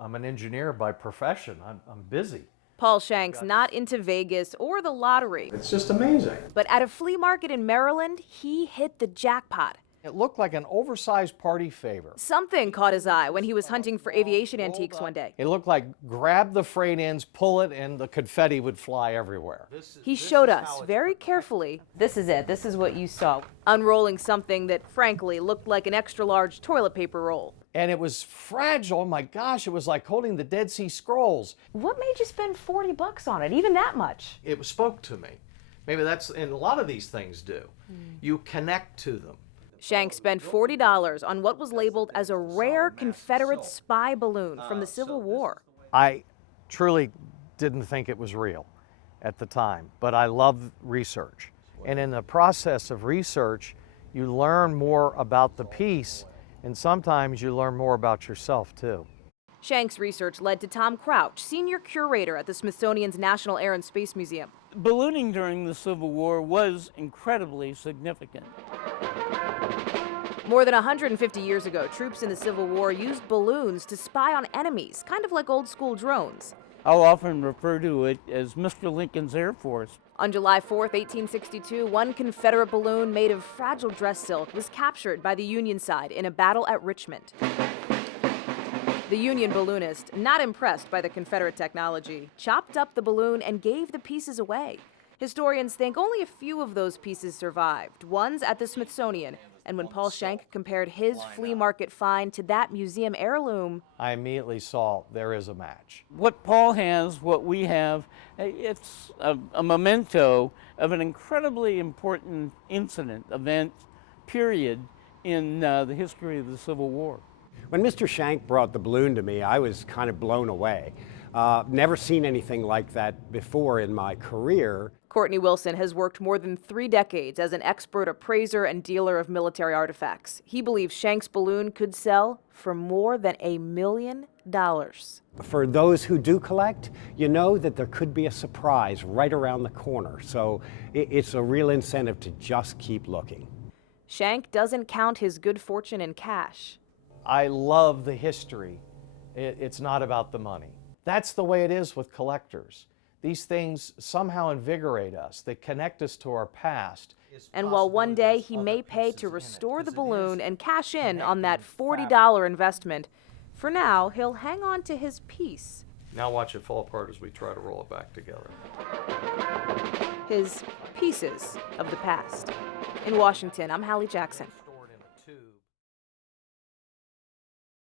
I'm an engineer by profession. I'm busy. Paul Shank's not into Vegas or the lottery, It's just amazing. but at a flea market in Maryland, he hit the jackpot. It looked like an oversized party favor. Something caught his eye when he was hunting for aviation antiques one day. It looked like grab the freight ends, pull it, and the confetti would fly everywhere. He showed us very carefully. This is it. This is what you saw. Unrolling something that frankly looked like an extra large toilet paper roll. And it was fragile. My gosh, it was like holding the Dead Sea Scrolls. What made you spend 40 bucks on it, even that much? It spoke to me. Maybe that's, and a lot of these things do. You connect to them. Shank spent $40 on what was labeled as a rare Confederate spy balloon from the Civil War. I truly didn't think it was real at the time, but I love research. And in the process of research, you learn more about the piece, and sometimes you learn more about yourself too. Shank's research led to Tom Crouch, senior curator at the Smithsonian's National Air and Space Museum. Ballooning during the Civil War was incredibly significant. More than 150 years ago, troops in the Civil War used balloons to spy on enemies, kind of like old school drones. I'll often refer to it as Mr. Lincoln's Air Force. On July 4, 1862, one Confederate balloon made of fragile dress silk was captured by the Union side in a battle at Richmond. The Union balloonist, not impressed by the Confederate technology, chopped up the balloon and gave the pieces away. Historians think only a few of those pieces survived, one's at the Smithsonian, and when Paul Shank compared his flea market find to that museum heirloom, I immediately saw there is a match. What Paul has, what we have, it's a memento of an incredibly important incident, event, period in the history of the Civil War. When Mr. Shank brought the balloon to me, I was kind of blown away. Never seen anything like that before in my career. Courtney Wilson has worked more than 3 decades as an expert appraiser and dealer of military artifacts. He believes Shank's balloon could sell for more than $1 million. For those who do collect, you know that there could be a surprise right around the corner. So it's a real incentive to just keep looking. Shank doesn't count his good fortune in cash. I love the history. It's not about the money. That's the way it is with collectors. These things somehow invigorate us. They connect us to our past. And while one day he may pay to restore the balloon and cash in on that $40 investment, for now he'll hang on to his piece. Now watch it fall apart as we try to roll it back together. His pieces of the past. In Washington, I'm Hallie Jackson.